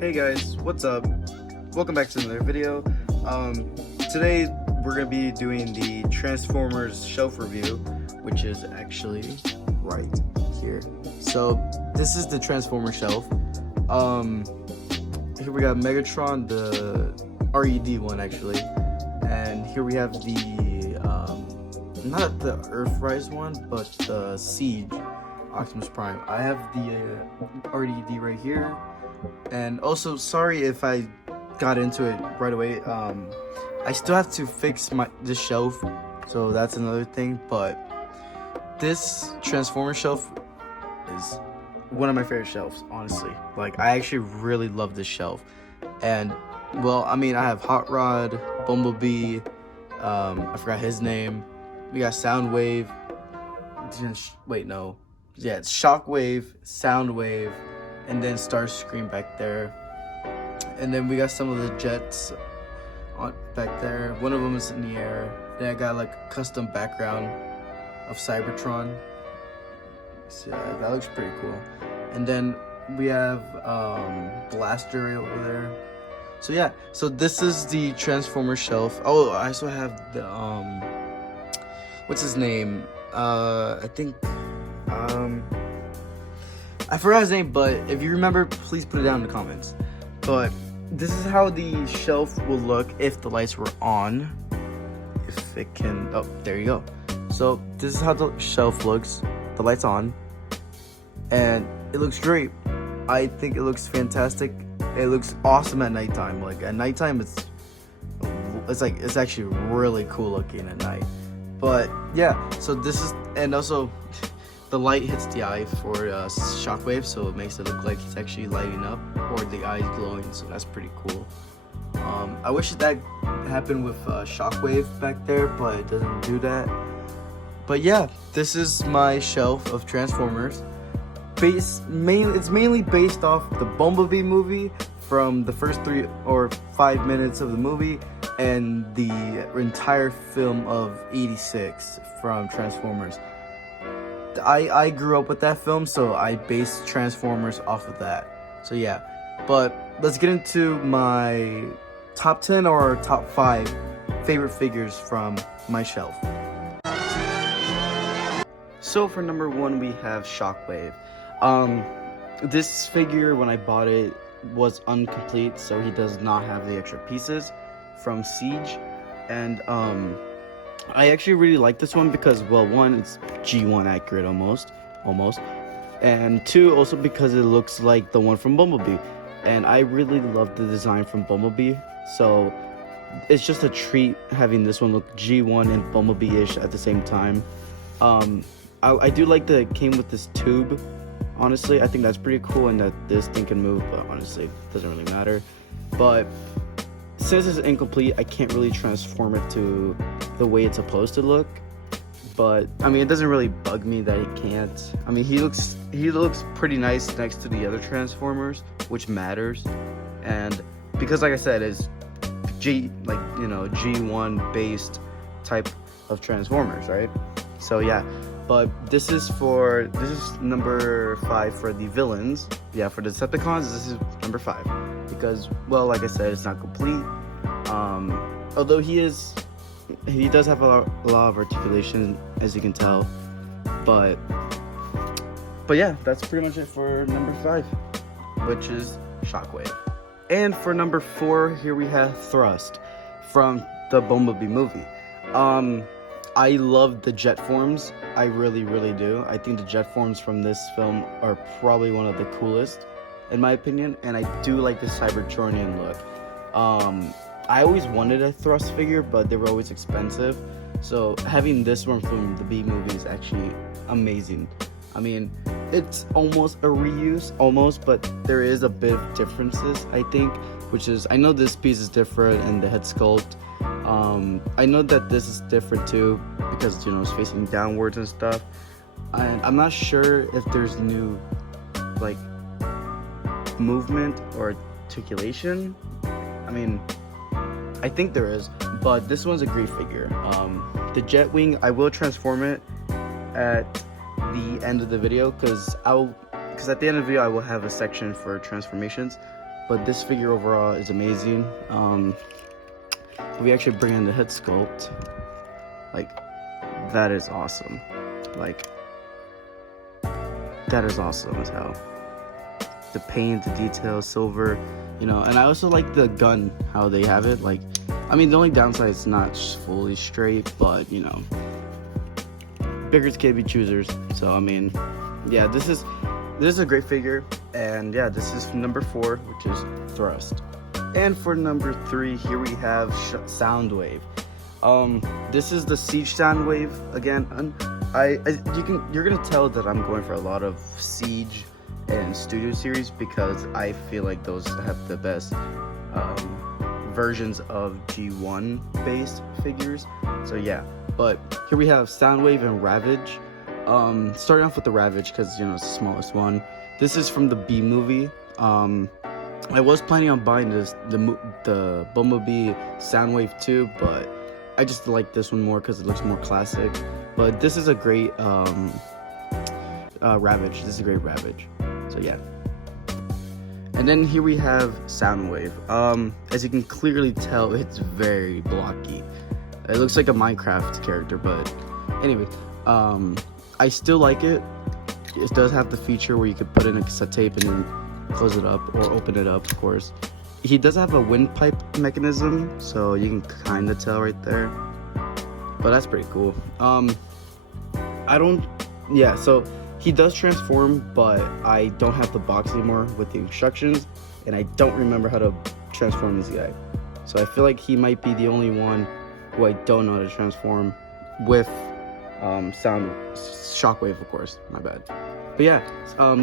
Hey guys, what's up? Welcome back to another video. Today we're going to be doing the Transformers shelf review, which is actually right here. So this is the Transformer shelf. Here we got Megatron, the RED one actually, and here we have the not the Earthrise one, but the Siege Optimus Prime. I have the RED right here. And also, sorry if I got into it right away. I still have to fix this shelf, so that's another thing. But this Transformer shelf is one of my favorite shelves, honestly. Like, I actually really love this shelf. And well, I mean, I have Hot Rod, Bumblebee. I forgot his name. We got Soundwave. Wait, no. Yeah, it's Shockwave, Soundwave, and then Starscream back there. And then we got some of the jets back there. One of them is in the air. Then I got like a custom background of Cybertron. So yeah, that looks pretty cool. And then we have Blaster right over there. So yeah, so this is the Transformer shelf. Oh, I also have the what's his name? I think I forgot his name, but if you remember, please put it down in the comments. But this is how the shelf will look if the lights were on. If it can, oh, there you go. So this is how the shelf looks, the lights on, and it looks great. I think it looks fantastic. It looks awesome at nighttime. Like at nighttime, it's actually really cool looking at night. But yeah, so this is, and also the light hits the eye for Shockwave, so it makes it look like he's actually lighting up, or the eye is glowing, so that's pretty cool. I wish that happened with Shockwave back there, but it doesn't do that. But yeah, this is my shelf of Transformers. It's mainly based off the Bumblebee movie, from the first 3 or 5 minutes of the movie, and the entire film of '86 from Transformers. I grew up with that film, so I based Transformers off of that. So yeah, but let's get into my top 10 or top 5 favorite figures from my shelf. So for number 1, we have Shockwave. This figure, when I bought it, was incomplete, so he does not have the extra pieces from Siege. And I actually really like this one because, well, 1, it's G1 accurate almost, and 2, also because it looks like the one from Bumblebee, and I really love the design from Bumblebee, so it's just a treat having this one look G1 and Bumblebee-ish at the same time. I do like that it came with this tube. Honestly, I think that's pretty cool, and that this thing can move, but honestly, it doesn't really matter. But since it's incomplete, I can't really transform it to the way it's supposed to look. But I mean, it doesn't really bug me that he can't. I mean, he looks pretty nice next to the other Transformers, which matters. And because, like I said, it's G1 based type of Transformers, right? So yeah. But this is number 5 for the villains. Yeah, for the Decepticons, this is number 5. Because, well, like I said, it's not complete. Although he does have a lot of articulation, as you can tell. But yeah, that's pretty much it for number 5, which is Shockwave. And for number 4, here we have Thrust from the Bumblebee movie. I love the jet forms. I really, really do. I think the jet forms from this film are probably one of the coolest, in my opinion. And I do like the Cybertronian look. I always wanted a Thrust figure, but they were always expensive. So having this one from the B movie is actually amazing. I mean, it's almost a reuse, but there is a bit of differences, I think. Which is, I know this piece is different in the head sculpt. I know that this is different too, because, it's facing downwards and stuff. And I'm not sure if there's new, like, movement or articulation. I mean, I think there is, but this one's a great figure. The jet wing, I will transform it at the end of the video, because at the end of the video I will have a section for transformations. but this figure overall is amazing. We actually bring in the head sculpt. Like, that is awesome. Like, that is awesome as hell. The paint, the detail, silver, you know. And I also like the gun, how they have it. Like, I mean, the only downside is not fully straight, but you know, beggars can't be choosers. So I mean, yeah, this is a great figure. And yeah, this is number 4, which is Thrust. And for number 3, here we have Soundwave. This is the Siege Soundwave again. You're gonna tell that I'm going for a lot of Siege and Studio Series because I feel like those have the best versions of G1 based figures. So yeah, but here we have Soundwave and Ravage. Starting off with the Ravage because, you know, it's the smallest one. This is from the B movie. I was planning on buying the Bumblebee Soundwave too, but I just like this one more because it looks more classic. But this is a great Ravage. This is a great Ravage. So yeah. And then here we have Soundwave. As you can clearly tell, it's very blocky. It looks like a Minecraft character, but anyway, I still like it. It does have the feature where you could put in a cassette tape and then close it up or open it up, of course. He does have a windpipe mechanism, so you can kind of tell right there. But that's pretty cool. So he does transform, but I don't have the box anymore with the instructions, and I don't remember how to transform this guy. So I feel like he might be the only one who I don't know how to transform with Shockwave, of course. My bad. But yeah,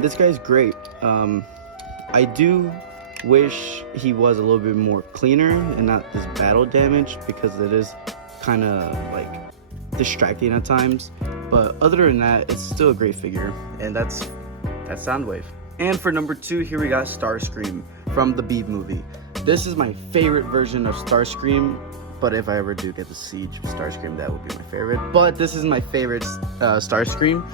this guy's great. I do wish he was a little bit more cleaner and not this battle damage, because it is kind of like distracting at times. But other than that, it's still a great figure, and that's Soundwave. And for number 2, here we got Starscream from the Beeb movie. This is my favorite version of Starscream, but if I ever do get the Siege Starscream, that would be my favorite. But this is my favorite Starscream.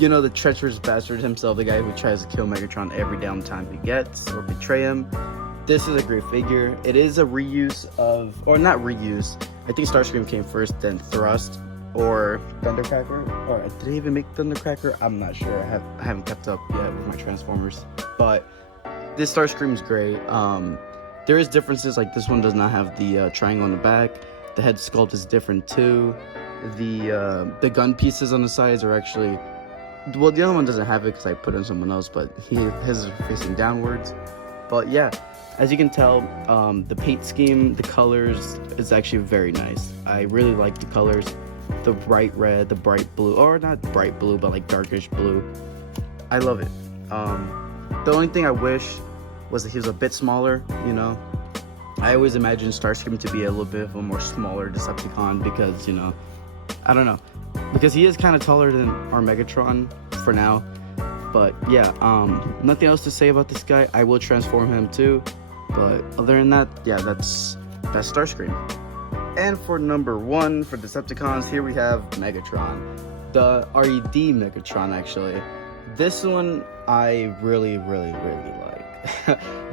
You know, the treacherous bastard himself, the guy who tries to kill Megatron every damn time he gets, or betray him. This is a great figure. It is a reuse of, or not reuse, I think Starscream came first, then Thrust, or Thundercracker, or did they even make Thundercracker? I'm not sure. I haven't kept up yet with my Transformers, but this Starscream is great. There is differences, like this one does not have the triangle on the back. The head sculpt is different too. The gun pieces on the sides are actually, well, the other one doesn't have it because I put in someone else, but his is facing downwards. But yeah, as you can tell, the paint scheme, the colors is actually very nice. I really like the colors. The bright red, the bright blue, or not bright blue, but like darkish blue. I love it. The only thing I wish was that he was a bit smaller, you know. I always imagined Starscream to be a little bit of a more smaller Decepticon because, you know, I don't know, because he is kind of taller than our Megatron for now. But yeah, nothing else to say about this guy. I will transform him too, but other than that, yeah, that's Starscream. And for number 1 for Decepticons, here we have Megatron, the RED Megatron. Actually, this one I really like.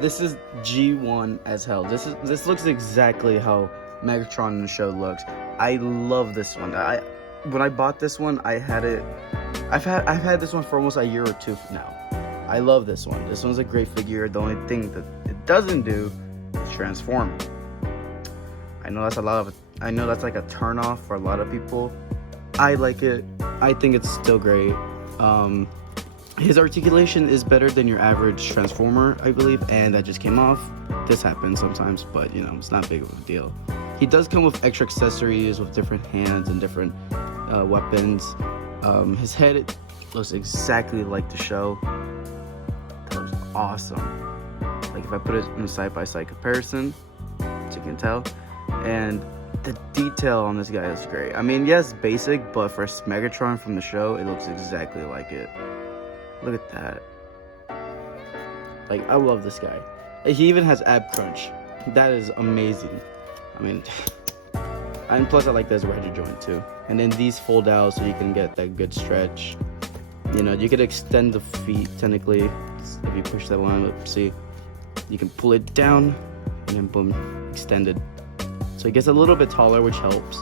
This is G1 as hell. This looks exactly how Megatron in the show looks. I love this one. When I bought this one, I've had this one for almost a year or 2 now. I love this one. This one's a great figure. The only thing that it doesn't do is transform. I know that's like a turn off for a lot of people. I like it. I think it's still great. His articulation is better than your average Transformer, I believe, and that just came off. This happens sometimes, but you know, it's not big of a deal. He does come with extra accessories with different hands and different weapons. His head looks exactly like the show. That looks awesome. Like if I put it in a side-by-side comparison, as you can tell, and the detail on this guy is great. I mean, yes, basic, but for Megatron from the show, it looks exactly like it. Look at that. Like, I love this guy. He even has ab crunch. That is amazing. I mean, and plus I like this rider joint too. And then these fold out so you can get that good stretch. You know, you could extend the feet technically if you push that one up. See, You can pull it down and then boom, extended. So it gets a little bit taller, which helps.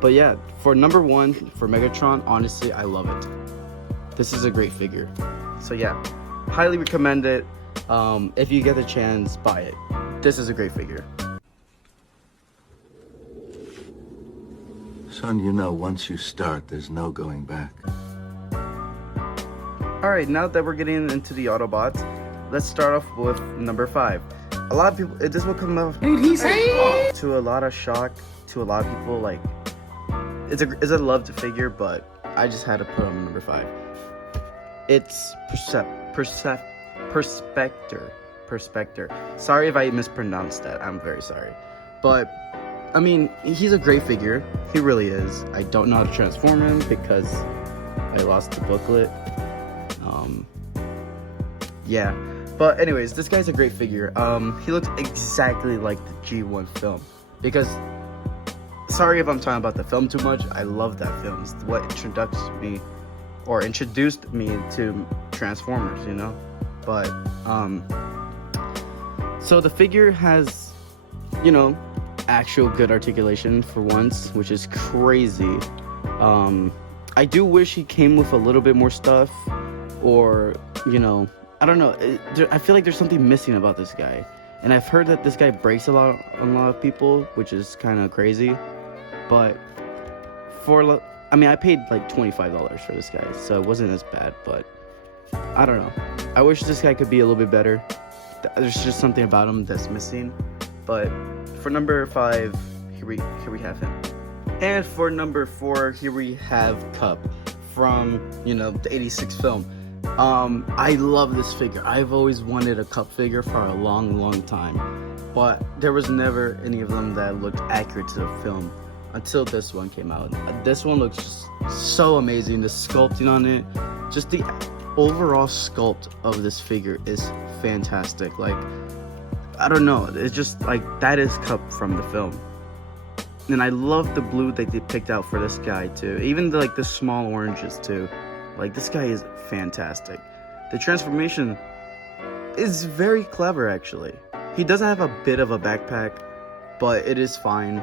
But yeah, for number 1 for Megatron, honestly, I love it. This is a great figure. So yeah, highly recommend it. If you get the chance, buy it. This is a great figure. Son, you know, once you start, there's no going back. Alright, now that we're getting into the Autobots, let's start off with number 5. A lot of people, this will come up to a lot of shock to a lot of people. Like, it's a loved figure, but I just had to put on number 5. It's Perspector. Sorry if I mispronounced that. I'm very sorry. But I mean, he's a great figure. He really is. I don't know how to transform him because I lost the booklet. Yeah. But anyways, this guy's a great figure. He looks exactly like the G1 film. Because, sorry if I'm talking about the film too much. I love that film. It's what introduced me to Transformers, you know? But, so the figure has, you know, actual good articulation for once, which is crazy. I do wish he came with a little bit more stuff, or, you know, I don't know. I feel like there's something missing about this guy. And I've heard that this guy breaks a lot of people, which is kind of crazy. But I mean, I paid like $25 for this guy, so it wasn't as bad, but I don't know. I wish this guy could be a little bit better. There's just something about him that's missing. But for number 5, here we have him. And for number 4, here we have Cup from, you know, the 86 film. I love this figure. I've always wanted a Cup figure for a long time, but there was never any of them that looked accurate to the film until this one came out. This one looks just so amazing. The sculpting on it, just the overall sculpt of this figure is fantastic. Like, I don't know, it's just like, that is Cup from the film. And I love the blue that they picked out for this guy too, even the small oranges too. Like, this guy is fantastic. The transformation is very clever, actually. He doesn't have a bit of a backpack, but it is fine.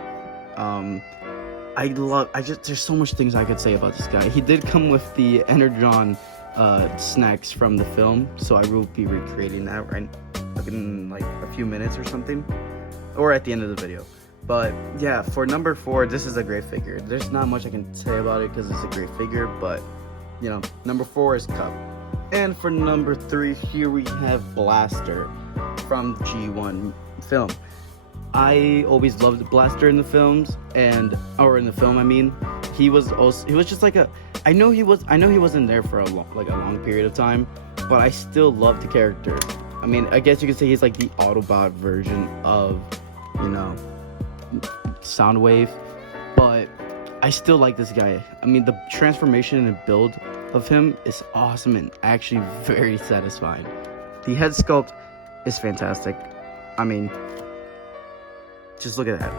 There's so much things I could say about this guy. He did come with the Energon snacks from the film, so I will be recreating that right in like a few minutes or something, or at the end of the video. But yeah, for number 4, this is a great figure. There's not much I can say about it because it's a great figure, but you know, number 4 is Cup. And for number 3, here we have Blaster from G1 film. I always loved Blaster in the films, or in the film, I mean. He was just like I know he wasn't there for a long period of time, but I still love the character. I mean, I guess you could say he's like the Autobot version of, you know, Soundwave, but I still like this guy. I mean, the transformation and build of him is awesome and actually very satisfying. The head sculpt is fantastic. I mean, just look at that.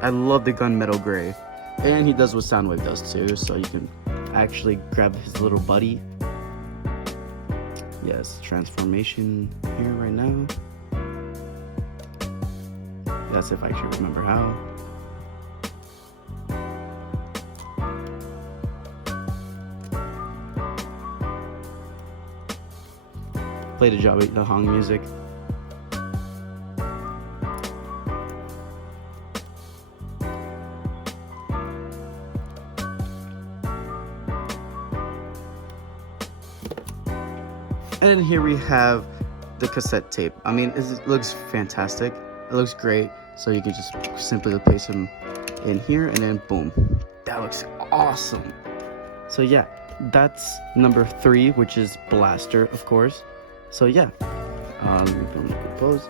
I love the gunmetal gray. And he does what Soundwave does too, so you can actually grab his little buddy. Yes, transformation here right now. That's if I actually remember how. Play the Jabba the Hong music. And then here we have the cassette tape. I mean, it looks fantastic. It looks great. So you can just simply place them in here and then boom. That looks awesome. So yeah, that's number 3, which is Blaster, of course. So yeah, let me put him in a good pose.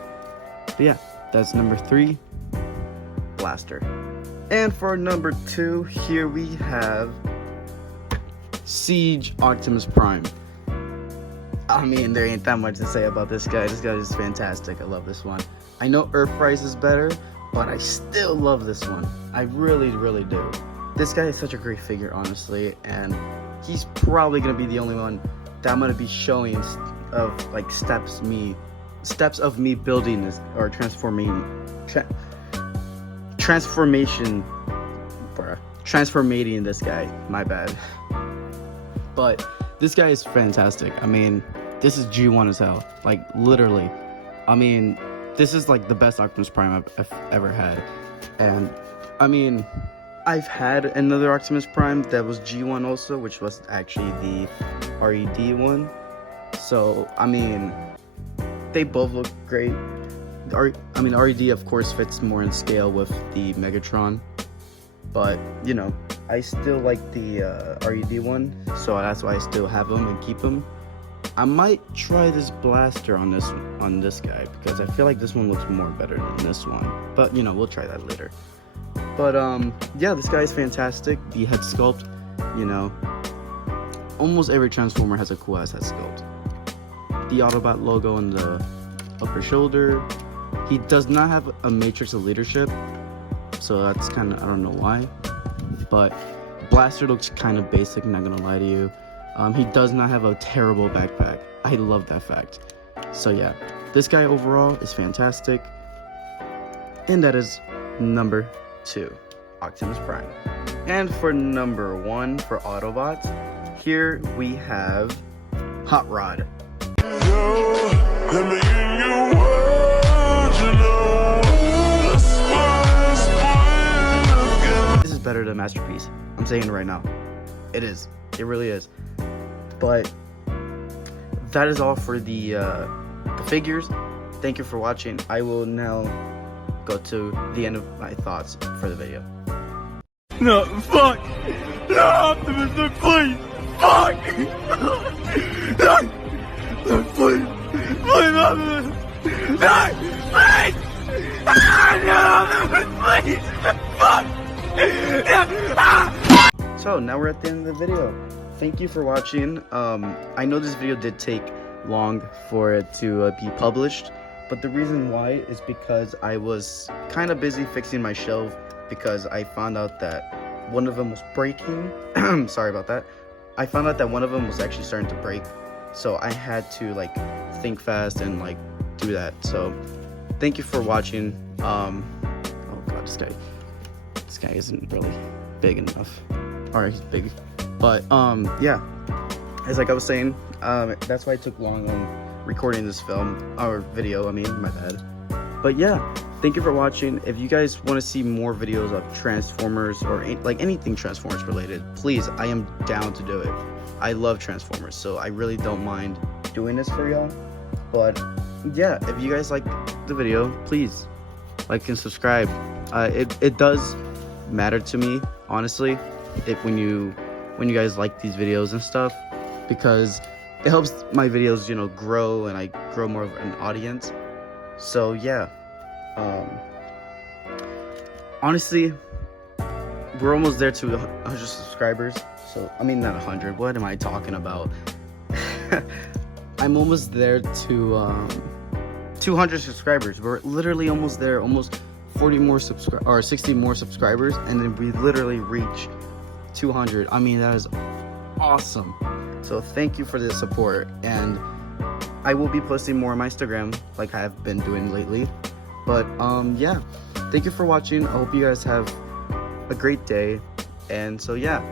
But yeah, that's number 3, Blaster. And for number 2, here we have Siege Optimus Prime. I mean, there ain't that much to say about this guy. This guy is fantastic. I love this one. I know Earthrise is better, but I still love this one. I really, really do. This guy is such a great figure, honestly, and he's probably going to be the only one that I'm going to be showing of, like, steps me steps of me building this or transformation, transformating this guy. My bad. But this guy is fantastic. I mean, this is G1 as hell. Like, literally. I mean, this is like the best Optimus Prime I've ever had. And I mean, I've had another Optimus Prime that was G1 also, which was actually the RED one. So, I mean, they both look great. RED of course fits more in scale with the Megatron. But, you know, I still like the RED one, so that's why I still have them and keep them. I might try this blaster on this guy, because I feel like this one looks more better than this one. But, you know, we'll try that later. But, yeah, this guy is fantastic. The head sculpt, you know, almost every Transformer has a cool ass head sculpt. The Autobot logo on the upper shoulder. He does not have a matrix of leadership, so that's kind of, I don't know why. But Blaster looks kind of basic, not gonna lie to you. He does not have a terrible backpack. I love that fact. So yeah, this guy overall is fantastic. And that is number 2, Optimus Prime. And for number 1 for Autobots, here we have Hot Rod. This is better than Masterpiece. I'm saying it right now. It is. It really is. But that is all for the figures. Thank you for watching. I will now go to the end of my thoughts for the video. No, fuck! No, Optimus, no, please! Fuck! No, no, please! Please, Optimus! No, please! No, please! Fuck! So now we're at the end of the video. Thank you for watching. I know this video did take long for it to be published, but the reason why is because I was kind of busy fixing my shelf, because I found out that one of them was breaking. Sorry about that. I found out that one of them was actually starting to break, so I had to like think fast and like do that. So thank you for watching. Oh god, this guy isn't really big enough. Alright, he's big, but yeah, as like I was saying, that's why it took long on recording this film or video. I mean, my bad. But yeah, thank you for watching. If you guys want to see more videos of Transformers or like anything Transformers related, please, I am down to do it. I love Transformers, so I really don't mind doing this for y'all. But yeah, if you guys like the video, please like and subscribe. It does matter to me, honestly, when you guys like these videos and stuff, because it helps my videos, you know, grow, and I grow more of an audience. So yeah, honestly, we're almost there to 100 subscribers. So I mean, not 100, what am I talking about? I'm almost there to 200 subscribers. We're literally almost there, almost 40 more subscribers or 60 more subscribers, and then we literally reach 200. I mean, that is awesome. So thank you for the support, and I will be posting more on my Instagram like I have been doing lately. But yeah, thank you for watching. I hope you guys have a great day. And so yeah,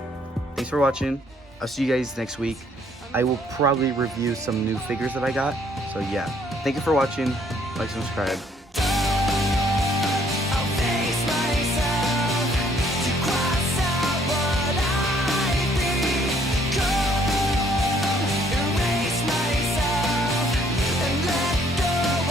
thanks for watching. I'll see you guys next week. I will probably review some new figures that I got. So yeah, thank you for watching. Like, subscribe.